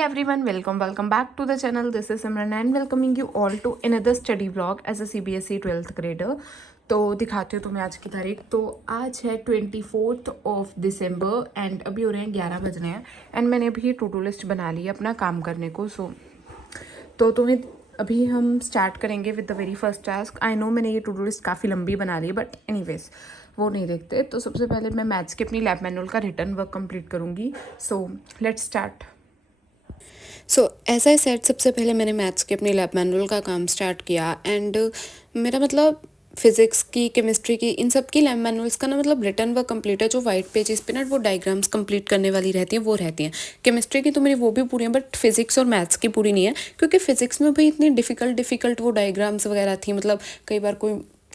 everyone, welcome back to the channel. This is Simran and welcoming you all to another study vlog as a CBSE 12th grader. तो दिखाती हूँ तुम्हें आज की तारीख। तो आज है 24th ऑफ दिसंबर एंड अभी हो रहे हैं 11 बजने हैं एंड मैंने अभी टू डू लिस्ट बना ली है अपना काम करने को। तो तुम्हें अभी हम स्टार्ट करेंगे with the very first task. I know मैंने ये टू डू लिस्ट काफ़ी लंबी बना ली है बट एनीवेज वो नहीं देखते। तो सबसे पहले मैं मैथ्स के अपनी लैब मैनुअल का रिटर्न वर्क कंप्लीट करूँगी। So let's start. As I said, सबसे पहले मैंने मैथ्स के अपनी लैब मैनुअल का काम स्टार्ट किया एंड मेरा मतलब फिजिक्स की, केमिस्ट्री की, इन सब की लैब मैनुअल्स का ना मतलब रिटर्न वर्क कंप्लीट है। जो वाइट पेजेस पे ना वो डायग्राम्स कंप्लीट करने वाली रहती हैं वो रहती हैं। केमिस्ट्री की तो मेरी वो भी पूरी है बट फिजिक्स और मैथ्स की पूरी नहीं है, क्योंकि फिजिक्स में भी इतनी डिफ़िकल्ट वो डायग्राम्स वगैरह थी। मतलब कई बार कोई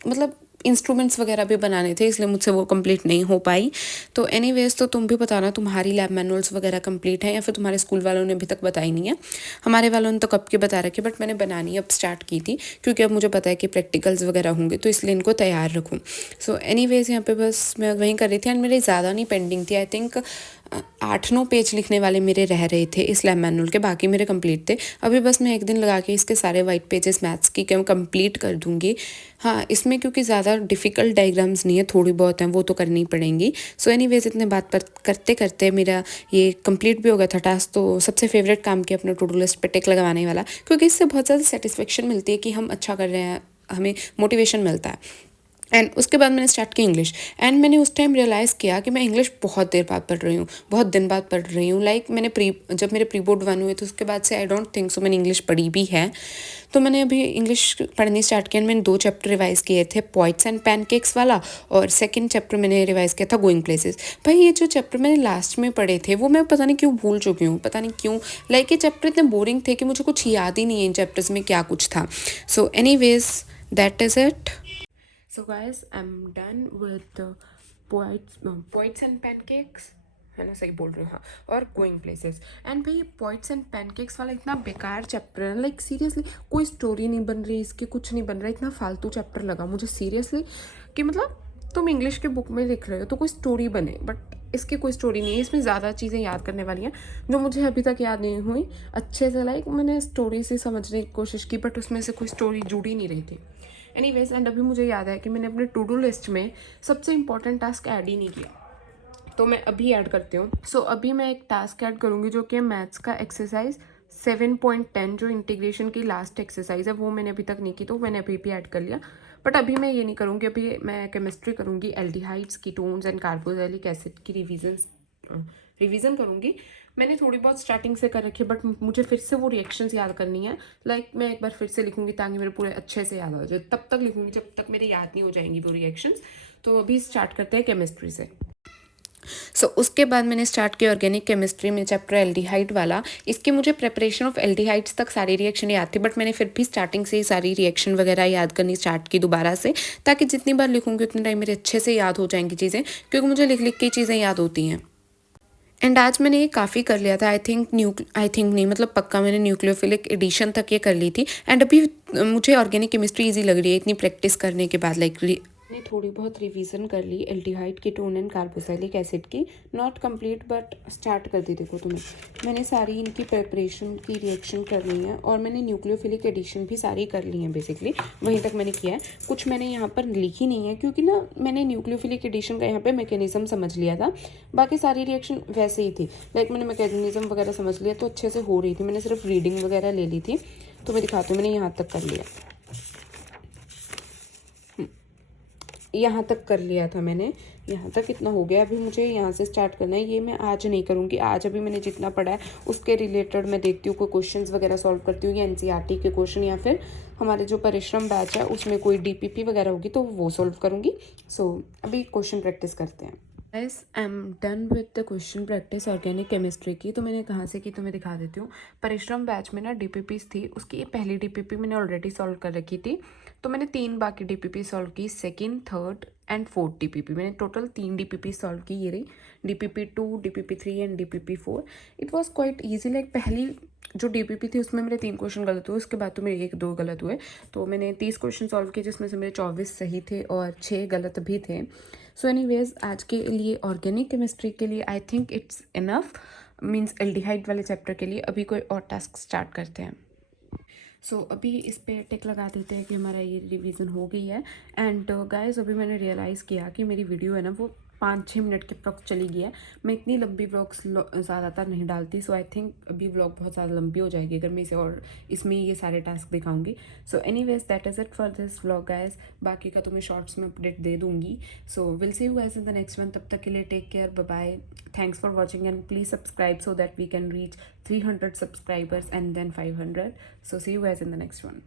मतलब इंस्ट्रूमेंट्स वगैरह भी बनाने थे, इसलिए मुझसे वो कंप्लीट नहीं हो पाई। तो एनीवेज, तो तुम भी बताना तुम्हारी लैब मैनुअल्स वगैरह कंप्लीट हैं या फिर तुम्हारे स्कूल वालों ने अभी तक बताई नहीं है। हमारे वालों ने तो कब के बता रखे, बट मैंने बनानी अब स्टार्ट की थी क्योंकि अब मुझे पता है कि प्रैक्टिकल्स वगैरह होंगे, तो इसलिए इनको तैयार रखूँ। सो एनीवेज, यहाँ पे बस मैं वहीं कर रही थी एंड मेरी ज़्यादा नहीं पेंडिंग थी। आई थिंक 8-9 पेज लिखने वाले मेरे रह रहे थे इस लैब मैनुअल के, बाकी मेरे कंप्लीट थे। अभी बस मैं एक दिन लगा के इसके सारे वाइट पेजेस मैथ्स की कंप्लीट कर दूंगी। हाँ, इसमें क्योंकि ज़्यादा डिफ़िकल्ट डायग्राम्स नहीं है, थोड़ी बहुत हैं, वो तो करनी पड़ेंगी। सो एनीवेज, इतने बात पर करते करते मेरा ये कंप्लीट भी हो गया था टास्क। तो सबसे फेवरेट काम किया अपने टू डू लिस्ट पर टिक लगाने वाला, क्योंकि इससे बहुत ज़्यादा सेटिस्फेक्शन मिलती है कि हम अच्छा कर रहे हैं, हमें मोटिवेशन मिलता है। एंड उसके बाद मैंने स्टार्ट की इंग्लिश एंड मैंने उस टाइम रियलाइज़ किया कि मैं इंग्लिश बहुत देर बाद पढ़ रही हूँ, बहुत दिन बाद पढ़ रही हूँ। लाइक जब मेरे प्री बोर्ड 1 हुए तो उसके बाद से आई डोंट थिंक सो मैंने इंग्लिश पढ़ी भी है। तो मैंने अभी इंग्लिश पढ़नी स्टार्ट किया। मैंने 2 चैप्टर रिवाइज किए थे, पॉइंट्स एंड पैनकेक्स वाला, और सेकंड चैप्टर मैंने रिवाइज किया था गोइंग प्लेसेस। भाई ये जो चैप्टर मैंने लास्ट में पढ़े थे वो मैं पता नहीं क्यों भूल चुकी हूँ, पता नहीं क्यों। लाइक ये चैप्टर इतने बोरिंग थे कि मुझे कुछ याद ही नहीं है इन चैप्टर्स में क्या कुछ था। सो anyways, that is it. So guys, I'm done with poets and pancakes, है ना, सही बोल रही हूँ हाँ, और गोइंग प्लेसेस। एंड भाई पोइट्स एंड पैनकेक्स वाला इतना बेकार चैप्टर है, लाइक सीरियसली कोई स्टोरी नहीं बन रही इसकी, कुछ नहीं बन रहा, इतना फालतू चैप्टर लगा मुझे सीरियसली। कि मतलब तुम इंग्लिश के बुक में लिख रहे हो तो कोई स्टोरी बने, बट इसकी कोई स्टोरी नहीं है। इसमें ज़्यादा चीज़ें याद करने वाली हैं जो मुझे अभी तक याद नहीं हुई अच्छे से। लाइक मैंने स्टोरी से समझने की कोशिश की बट उसमें से कोई स्टोरी जुड़ी नहीं रही थी। एनीवेज, एंड अभी मुझे याद है कि मैंने अपने टू डू लिस्ट में सबसे इंपॉर्टेंट टास्क ऐड ही नहीं किया, तो मैं अभी ऐड करती हूँ। सो अभी मैं एक टास्क ऐड करूँगी जो कि मैथ्स का एक्सरसाइज 7.10, जो इंटीग्रेशन की लास्ट एक्सरसाइज है, वो मैंने अभी तक नहीं की, तो मैंने अभी भी ऐड कर लिया। बट अभी मैं ये नहीं करूँगी, अभी मैं केमिस्ट्री करूँगी, aldehydes, ketones and carboxylic acid की रिवीजन करूँगी। मैंने थोड़ी बहुत स्टार्टिंग से कर रखी है बट मुझे फिर से वो रिएक्शंस याद करनी है। लाइक मैं एक बार फिर से लिखूँगी ताकि मेरे पूरे अच्छे से याद आ जाए। तब तक लिखूँगी जब तक मेरे याद नहीं हो जाएंगी वो रिएक्शंस। तो अभी स्टार्ट करते हैं केमिस्ट्री से। उसके बाद मैंने स्टार्ट किया ऑर्गेनिक केमिस्ट्री में चैप्टर एल्डिहाइड वाला। इसकी मुझे प्रिपरेशन ऑफ एल्डिहाइड्स तक सारी रिएक्शन याद थी, बट मैंने फिर भी स्टार्टिंग से ही सारी रिएक्शन वगैरह याद करनी स्टार्ट की दोबारा से, ताकि जितनी बार लिखूँगी उतने टाइम मेरे अच्छे से याद हो जाएंगी चीज़ें, क्योंकि मुझे लिख लिख के चीज़ें याद होती हैं। एंड आज मैंने ये काफ़ी कर लिया था। आई थिंक नहीं, मतलब पक्का मैंने न्यूक्लियोफिलिक एडिशन तक ये कर ली थी। एंड अभी मुझे ऑर्गेनिक केमिस्ट्री ईजी लग रही है इतनी प्रैक्टिस करने के बाद। लाइक मैंने थोड़ी बहुत रिवीजन कर ली aldehyde, ketone and carboxylic acid की, नॉट कंप्लीट बट स्टार्ट कर दी। देखो तुम्हें मैंने सारी इनकी प्रिपरेशन की रिएक्शन कर ली है और मैंने न्यूक्लियोफिलिक एडिशन भी सारी कर ली है। बेसिकली वहीं तक मैंने किया है, कुछ मैंने यहाँ पर लिखी नहीं है क्योंकि ना मैंने न्यूक्लियोफिलिक एडिशन का यहाँ पे मैकेनिज्म समझ लिया था। बाकी सारी रिएक्शन वैसे ही थी, लाइक मैंने मैकेनिज्म वगैरह समझ लिया तो अच्छे से हो रही थी। मैंने सिर्फ रीडिंग वगैरह ले ली थी। तो मैं दिखाती हूँ, मैंने यहाँ तक कर लिया, यहाँ तक कर लिया था मैंने, यहाँ तक इतना हो गया। अभी मुझे यहाँ से स्टार्ट करना है। ये मैं आज नहीं करूँगी, आज अभी मैंने जितना पढ़ा है उसके रिलेटेड मैं देखती हूँ, कोई क्वेश्चंस वगैरह सॉल्व करती हूँ, या एनसीईआरटी के क्वेश्चन, या फिर हमारे जो परिश्रम बैच है उसमें कोई डीपीपी वगैरह होगी तो वो सॉल्व करूँगी। सो अभी क्वेश्चन प्रैक्टिस करते हैं। Guys, I am done with the question practice organic chemistry की। तो मैंने कहाँ से की तो मैं दिखा देती हूँ। परिश्रम बैच में ना डीपीपीस थी, उसकी ये पहली डीपीपी मैंने ऑलरेडी सॉल्व कर रखी थी। तो मैंने 3 बाकी डीपीपी सॉल्व की, second, third and fourth DPP. मैंने टोटल 3 डीपीपी सॉल्व की। ये रही DPP 2, DPP 3 and DPP 4। It was quite easy. Like पहली जो डीपीपी थी उसमें मेरे 3 क्वेश्चन गलत हुए, उसके बाद तो मेरे 1-2 गलत हुए। तो मैंने 30 क्वेश्चन सॉल्व किए जिसमें से मेरे 24 सही थे और 6 गलत भी थे। सो एनीवेज, आज के लिए ऑर्गेनिक केमिस्ट्री के लिए I think it's enough. Means aldehyde वाले चैप्टर के लिए अभी कोई और टास्क स्टार्ट करते हैं। सो अभी इस पे टिक लगा देते हैं कि हमारा ये रिवीजन हो गई है। एंड गाइस अभी मैंने रियलाइज़ किया कि मेरी वीडियो है ना वो 5-6 मिनट के अप्रॉक्स चली गई है। मैं इतनी लंबी व्लॉग्स ज़्यादातर नहीं डालती, सो आई थिंक अभी व्लॉग बहुत ज़्यादा लंबी हो जाएगी अगर मैं इसे और इसमें ये सारे टास्क दिखाऊंगी। So anyways that is it for this vlog guys. बाकी का तो मैं शॉर्ट्स में अपडेट दे दूंगी। So will see you guys in the next one. तब तक के लिए take care, bye bye, thanks for watching and please subscribe so that we can reach 300 subscribers and then 500. So see you guys in the next one.